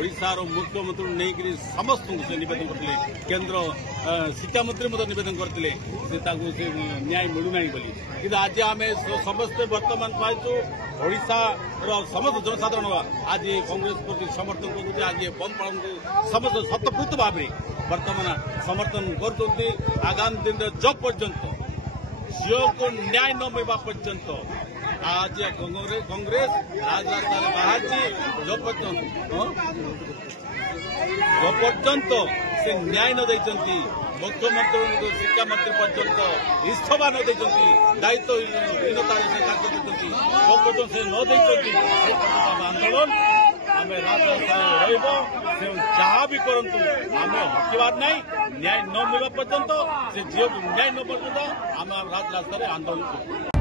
ओडिशार मुख्यमंत्री नहीं समस्त से नवेदन करते केन्द्र शिक्षा मंत्री नवेदन करते न्याय मिलूना बोली कि आज आम समस्ते बर्तमान पाइचु ओडिशार समस्त जनसाधारण आज कांग्रेस प्रति समर्थन कर आज बंद पालन समस्त स्वतःपूत भाव बर्तमान समर्थन कर आगामी दिन में जब पर्यंत झील को न्याय न मिलवा पर्यंत आज कांग्रेस राजरास्ता बाहर जो पर्यंत से न्याय न देती मुख्यमंत्री शिक्षा मंत्री पर्यंत इस्तीफा न देती दायित्वहीनता से कार्य करते जो पर्यंत से न देती आंदोलन आम राजरास्ता जहाँ भी करूँ आम हटिबार ना न्याय न मिलवा पर्यंत से झील न्याय न पर्यंत आम राजरास्ता आंदोलन